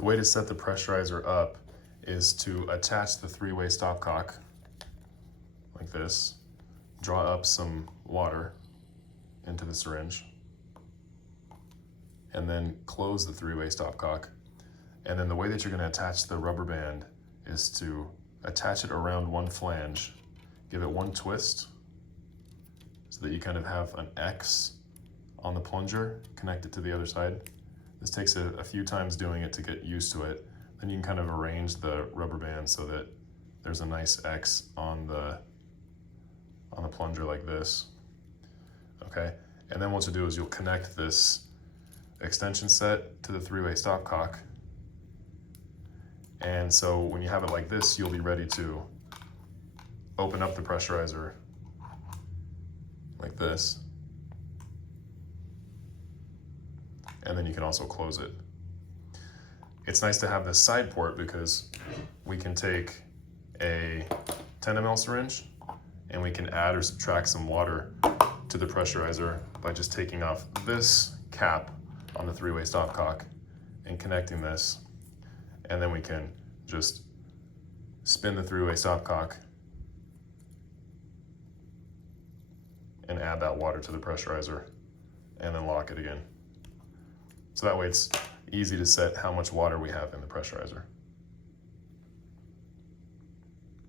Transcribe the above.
The way to set the pressurizer up is to attach the three-way stopcock like this, draw up some water into the syringe, and then close the three-way stopcock. And then the way that you're going to attach the rubber band is to attach it around one flange, give it one twist so that you kind of have an X on the plunger, connect it to the other side. This takes a few times doing it to get used to it. Then you can kind of arrange the rubber band so that there's a nice X on the plunger like this. Okay, and then what you'll do is you'll connect this extension set to the three-way stopcock. And so when you have it like this, you'll be ready to open up the pressurizer like this. And then you can also close it. It's nice to have this side port because we can take a 10 ml syringe and we can add or subtract some water to the pressurizer by just taking off this cap on the three-way stopcock and connecting this. And then we can just spin the three-way stopcock and add that water to the pressurizer and then lock it again. So that way it's easy to set how much water we have in the pressurizer.